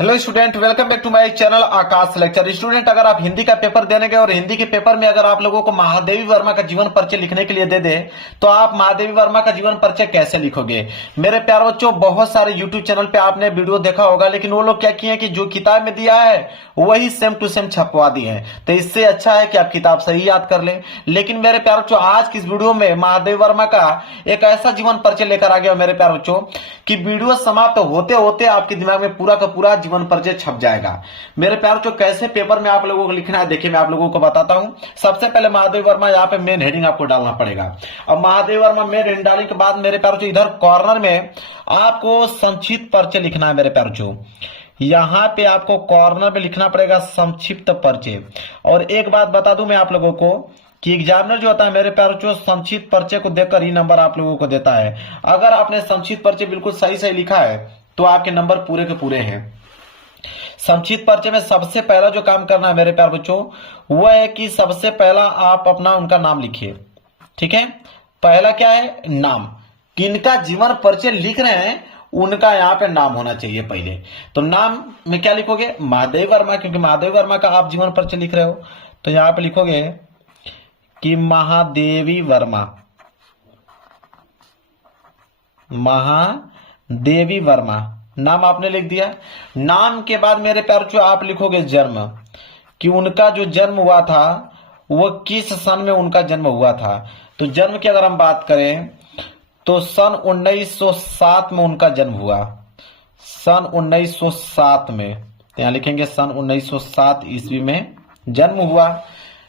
Hello student, welcome back to my channel Akash lecture. Student, अगर आप हिंदी का पेपर देने गए और हिंदी के पेपर में अगर आप लोगों को महादेवी वर्मा का जीवन परिचय लिखने के लिए दे दे तो आप महादेवी वर्मा का जीवन परिचय कैसे लिखोगे? मेरे प्यारे बच्चों, बहुत सारे यूट्यूब चैनल पे आपने वीडियो देखा होगा, लेकिन वो लोग क्या किए कि जो किताब में दिया है वही सेम टू सेम छपवा दिए हैं। तो इससे अच्छा है कि आप किताब सही याद कर लें। लेकिन मेरे प्यारे बच्चों, आज की इस वीडियो में महादेवी वर्मा का एक ऐसा जीवन परिचय लेकर आ गया मेरे प्यारे बच्चों कि वीडियो समाप्त होते होते आपके दिमाग में पूरा का पूरा जीवन परिचय छप जाएगा। मेरे प्यारे बच्चों, कैसे पेपर में आप लोगों को लिखना है देखिए, मैं आप लोगों को बताता हूं। सबसे पहले महादेवी वर्मा यहाँ पे मेन हेडिंग आपको डालना पड़ेगा। अब महादेवी वर्मा मेन हेडिंग डालने के बाद मेरे प्यारे बच्चों इधर कॉर्नर में आपको संक्षिप्त परिचय लिखना है। मेरे प्यारे बच्चों यहां पे आपको कॉर्नर में लिखना पड़ेगा संक्षिप्त परिचय। और एक बात बता दूं मैं आप लोगों को कि एग्जामिनर जो होता है मेरे प्यारे बच्चों संक्षिप्त परिचय को देखकर ही नंबर आप लोगों को देता है। अगर आपने संक्षिप्त परिचय बिल्कुल सही सही लिखा है तो आपके नंबर पूरे के पूरे हैं। संक्षिप्त परिचय में सबसे पहला जो काम करना है मेरे प्यारे बच्चों वह है कि सबसे पहला आप अपना उनका नाम लिखिए। ठीक है, पहला क्या है? नाम। किनका जीवन परिचय लिख रहे हैं उनका यहाँ पे नाम होना चाहिए पहले। तो नाम में क्या लिखोगे? महादेवी वर्मा, क्योंकि महादेवी वर्मा का आप जीवन परिचय लिख रहे हो तो यहाँ पे लिखोगे कि महादेवी वर्मा। महादेवी वर्मा नाम आपने लिख दिया। नाम के बाद मेरे प्यारे बच्चों आप लिखोगे जन्म, कि उनका जो जन्म हुआ था वो किस सन में उनका जन्म हुआ था। तो जन्म की अगर हम बात करें तो सन 1907 में उनका जन्म हुआ। सन 1907 में, तो यहां लिखेंगे सन 1907 ईस्वी में जन्म हुआ।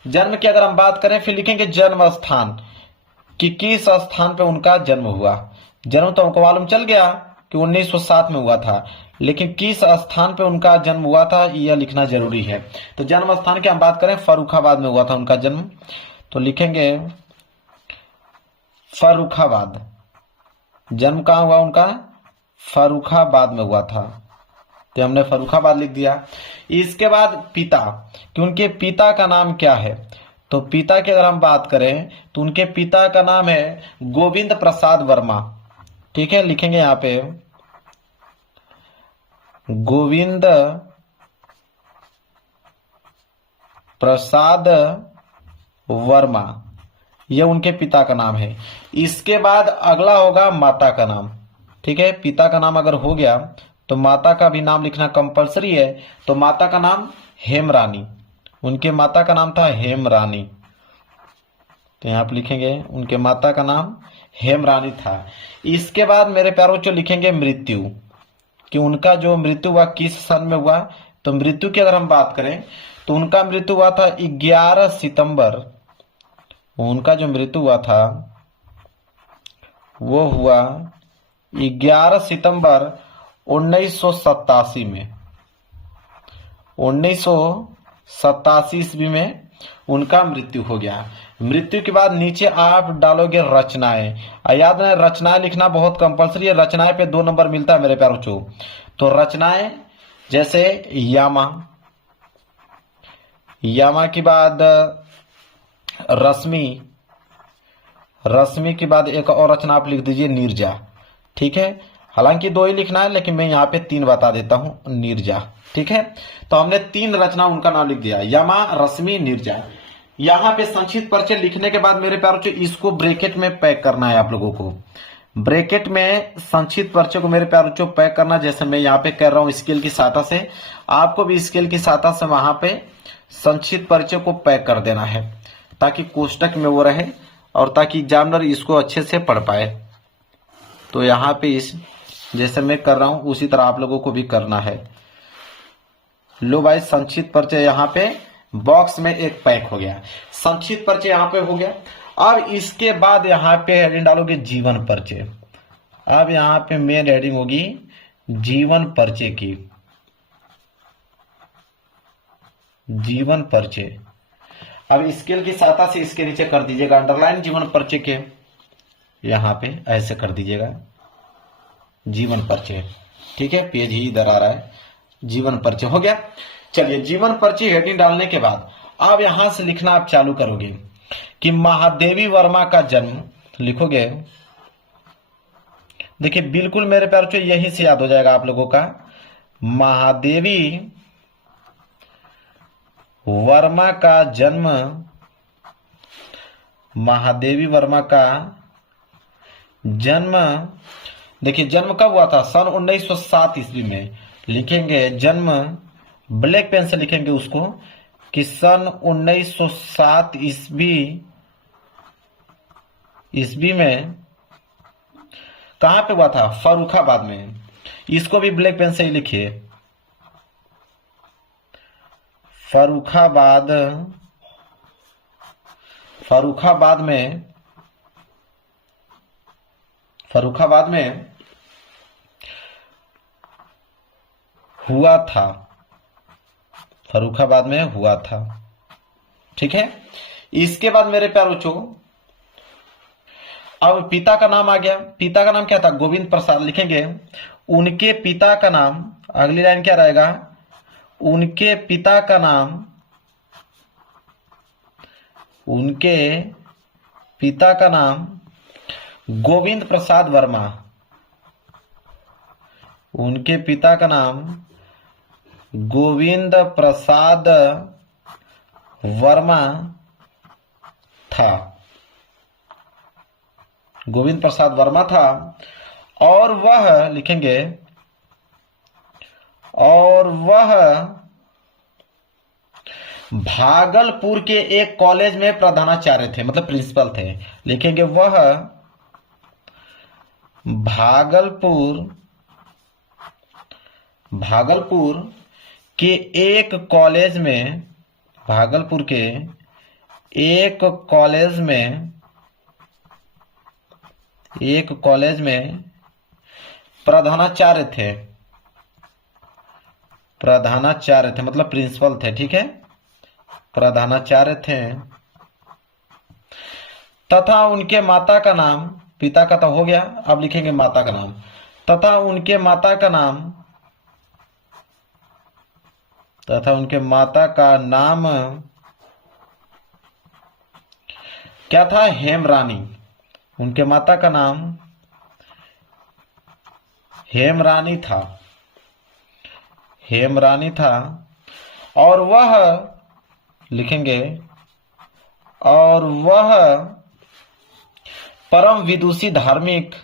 जन्म की अगर हम बात करें फिर लिखेंगे जन्म स्थान, कि किस स्थान पे उनका जन्म हुआ। जन्म तो हमको मालूम चल गया कि 1907 में हुआ था, लेकिन किस स्थान पे उनका जन्म हुआ था यह लिखना जरूरी है। तो जन्म स्थान की हम बात करें फर्रुखाबाद में हुआ था उनका जन्म, तो लिखेंगे फर्रुखाबाद। जन्म कहां हुआ उनका? फर्रुखाबाद में हुआ था, तो हमने फर्रुखाबाद लिख दिया। इसके बाद पिता, कि उनके पिता का नाम क्या है। तो पिता की अगर हम बात करें तो उनके पिता का नाम है गोविंद प्रसाद वर्मा। ठीक है, लिखेंगे यहां पे गोविंद प्रसाद वर्मा, यह उनके पिता का नाम है। इसके बाद अगला होगा माता का नाम। ठीक है, पिता का नाम अगर हो गया तो माता का भी नाम लिखना कंपलसरी है। तो माता का नाम हेमरानी, उनके माता का नाम था हेमरानी। तो यहां पर लिखेंगे उनके माता का नाम हेमरानी था। इसके बाद मेरे प्यारे बच्चों लिखेंगे मृत्यु, कि उनका जो मृत्यु हुआ किस सन में हुआ। तो मृत्यु की अगर हम बात करें तो उनका मृत्यु हुआ था 11 सितंबर। उनका जो मृत्यु हुआ था वो हुआ 11 सितंबर 1987 में। 1987 ईस्वी में उनका मृत्यु हो गया। मृत्यु के बाद नीचे आप डालोगे रचनाएं। याद रहे रचनाएं लिखना बहुत कंपलसरी है। रचनाएं पे 2 नंबर मिलता है मेरे प्यारे बच्चों। तो रचनाएं जैसे यामा, यामा के बाद रश्मि, रश्मि के बाद एक और रचना आप लिख दीजिए नीरजा। ठीक है, हालांकि 2 ही लिखना है लेकिन मैं यहाँ पे 3 बता देता हूं, नीरजा। ठीक है, तो हमने 3 रचना उनका नाम लिख दिया, यमा, रश्मि, नीरजा। यहाँ पे संक्षिप्त परिचय लिखने के बाद मेरे प्यारे बच्चों इसको ब्रैकेट में पैक करना है आप लोगों को। ब्रैकेट में संक्षिप्त परिचय को मेरे प्यारे बच्चों पैक करना, जैसे मैं यहाँ पे कर रहा हूँ स्केल की सहायता से, आपको भी स्केल की सहायता से वहां पे संक्षिप्त परिचय को पैक कर देना है, ताकि कोष्टक में वो रहे और ताकि एग्जामिनर इसको अच्छे से पढ़ पाए। तो यहाँ पे इस जैसे मैं कर रहा हूं उसी तरह आप लोगों को भी करना है। लो भाई, संक्षिप्त परिचय यहाँ पे बॉक्स में एक पैक हो गया। संक्षिप्त परिचय यहाँ पे हो गया। अब इसके बाद यहाँ पे हेडिंग डालोगे जीवन परिचय। अब यहाँ पे मेन हेडिंग होगी जीवन परिचय की, जीवन परिचय। अब स्केल की सहायता से इसके नीचे कर दीजिएगा अंडरलाइन जीवन परिचय के, यहां पे ऐसे कर दीजिएगा जीवन परिचय। ठीक है, पेज ही इधर आ रहा है, जीवन परिचय हो गया। चलिए, जीवन परिचय हेडिंग डालने के बाद अब यहां से लिखना आप चालू करोगे कि महादेवी वर्मा का जन्म लिखोगे। देखिए बिल्कुल मेरे प्यारे बच्चों यहीं से याद हो जाएगा आप लोगों का, महादेवी वर्मा का जन्म, महादेवी वर्मा का जन्म, देखिए जन्म कब हुआ था, सन 1907 ईस्वी में। लिखेंगे जन्म, ब्लैक पेन से लिखेंगे उसको कि सन 1907 ईस्वी में कहां पे हुआ था, फर्रुखाबाद में। इसको भी ब्लैक पेन से ही लिखिए, फर्रुखाबाद, फर्रुखाबाद में हुआ था, फर्रुखाबाद में हुआ था। ठीक है। इसके बाद मेरे प्यारे बच्चों, अब पिता का नाम आ गया। पिता का नाम क्या था, गोविंद प्रसाद। लिखेंगे उनके पिता का नाम, अगली लाइन क्या रहेगा, उनके पिता का नाम, उनके पिता का नाम गोविंद प्रसाद वर्मा, उनके पिता का नाम गोविंद प्रसाद वर्मा था, गोविंद प्रसाद वर्मा था। और वह, लिखेंगे और वह भागलपुर के एक कॉलेज में प्रधानाचार्य थे, मतलब प्रिंसिपल थे। लिखेंगे वह भागलपुर के एक कॉलेज में, भागलपुर के एक कॉलेज में प्रधानाचार्य थे, मतलब प्रिंसिपल थे। ठीक है, प्रधानाचार्य थे। तथा उनके माता का नाम, पिता का तो हो गया, अब लिखेंगे माता का नाम। तथा उनके माता का नाम क्या था, हेमरानी। उनके माता का नाम हेमरानी था। और वह, लिखेंगे और वह परम विदुषी धार्मिक,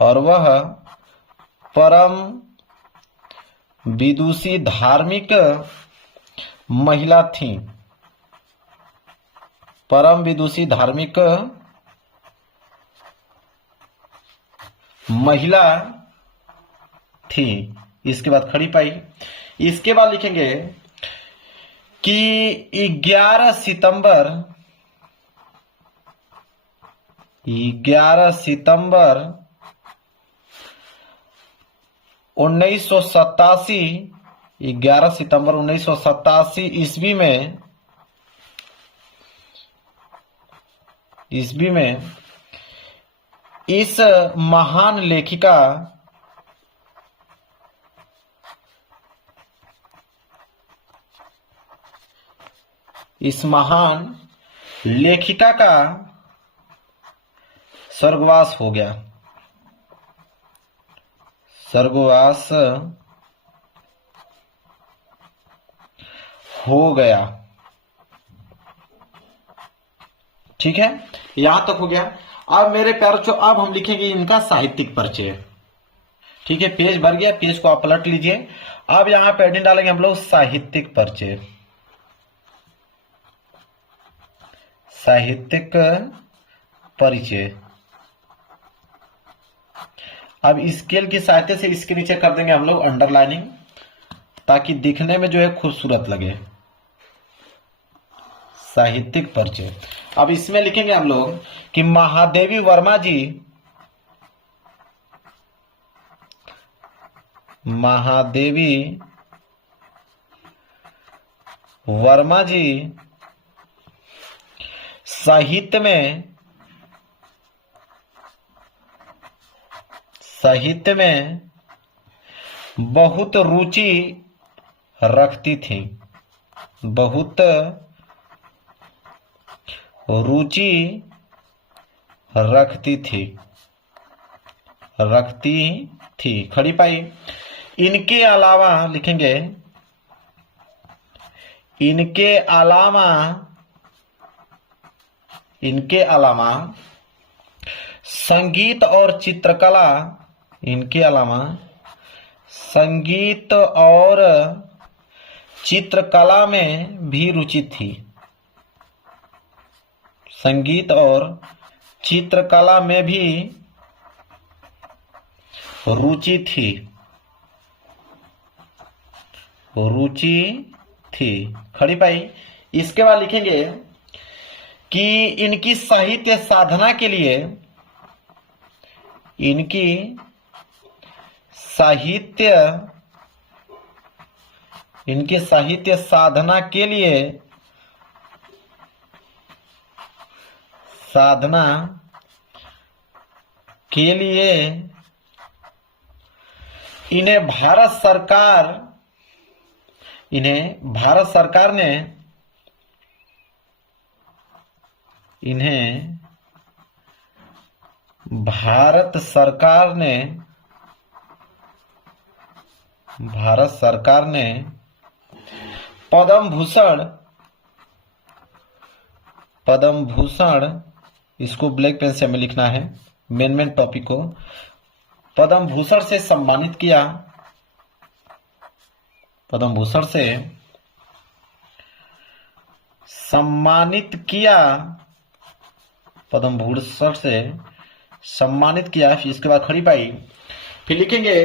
और वह परम विदुषी धार्मिक महिला थी, परम विदुषी धार्मिक महिला थी। इसके बाद खड़ी पाई। इसके बाद लिखेंगे कि 11 सितंबर 1987 ईस्वी में इस महान लेखिका का स्वर्गवास हो गया, स्वर्गवास हो गया। ठीक है, यहां तक हो गया। अब मेरे प्यारे बच्चों, अब हम लिखेंगे इनका साहित्यिक परिचय। ठीक है, पेज भर गया, पेज को आप पलट लीजिए। अब यहां पे हेडिंग डालेंगे हम लोग साहित्यिक परिचय, साहित्यिक परिचय। अब स्केल की सहायता से इसके नीचे कर देंगे हम लोग अंडरलाइनिंग, ताकि दिखने में जो है खूबसूरत लगे। साहित्यिक परिचय। अब इसमें लिखेंगे हम लोग कि महादेवी वर्मा जी साहित्य में बहुत रुचि रखती थी, बहुत रुचि रखती थी। खड़ी पाई। इनके अलावा लिखेंगे, इनके अलावा संगीत और चित्रकला, इनके अलावा संगीत और चित्रकला में भी रुचि थी, संगीत और चित्रकला में भी रुचि थी, खड़ी पाई। इसके बाद लिखेंगे कि इनकी साहित्य साधना के लिए, इनकी साहित्य साधना के लिए, इन्हें भारत सरकार ने पद्म भूषण, इसको ब्लैक पेन से हमें लिखना है, मेन टॉपिक को, पद्म भूषण से सम्मानित किया, पद्म भूषण से सम्मानित किया। इसके बाद खड़ी पाई। फिर लिखेंगे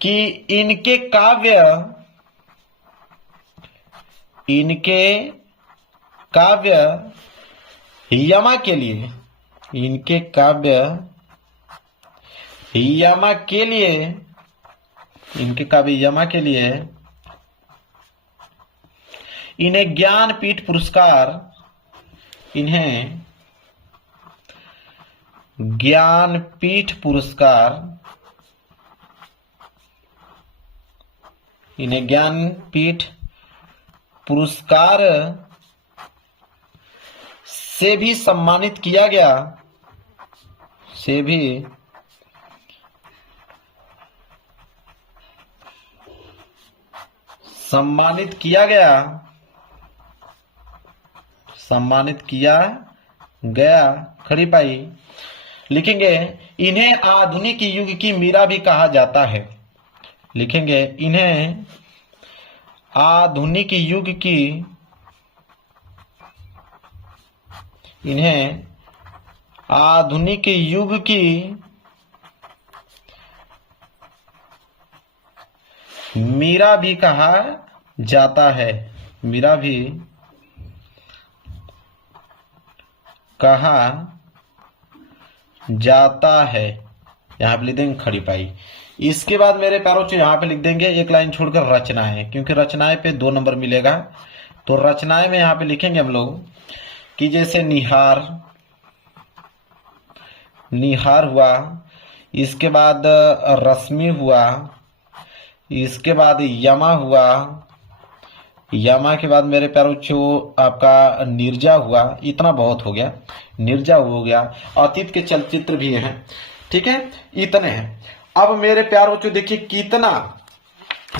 कि इनके काव्य यमा के लिए, इन्हें ज्ञानपीठ पुरस्कार से भी सम्मानित किया गया। खड़ी पाई। लिखेंगे इन्हें आधुनिक युग की मीरा भी कहा जाता है, लिखेंगे इन्हें आधुनिक युग की मीरा भी कहा जाता है, यहाँ पे लिख देंगे खड़ी पाई। इसके बाद मेरे प्यारों से यहाँ पे लिख देंगे एक लाइन छोड़कर रचनाएं, क्योंकि रचनाएं पे 2 नंबर मिलेगा। तो रचनाएं में यहाँ पे लिखेंगे हम लोग कि जैसे निहार हुआ, इसके बाद रश्मि हुआ, इसके बाद यमा हुआ, यमा के बाद मेरे प्यारों जो आपका निर्जा हुआ, इतना बहुत हो गया, निर्जा हो गया, अतीत के चलचित्र भी हैं, ठीक है, इतने हैं। अब मेरे प्यारों जो देखिए कितना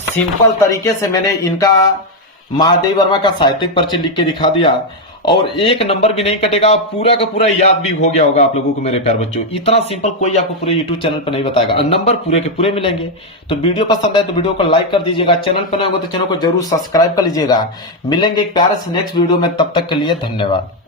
सिंपल तरीके से मैंने इनका महादेवी वर्मा का साहित्यिक परिचय लिख के दिखा दिया, और 1 नंबर भी नहीं कटेगा, पूरा का पूरा याद भी हो गया होगा आप लोगों को मेरे प्यार बच्चों। इतना सिंपल कोई आपको पूरे यूट्यूब चैनल पर नहीं बताएगा, नंबर पूरे के पूरे मिलेंगे। तो वीडियो पसंद आए तो वीडियो को लाइक कर दीजिएगा, चैनल पर नए होगा तो चैनल को जरूर सब्सक्राइब कर लीजिएगा। मिलेंगे एक प्यारे से नेक्स्ट वीडियो में, तब तक के लिए धन्यवाद।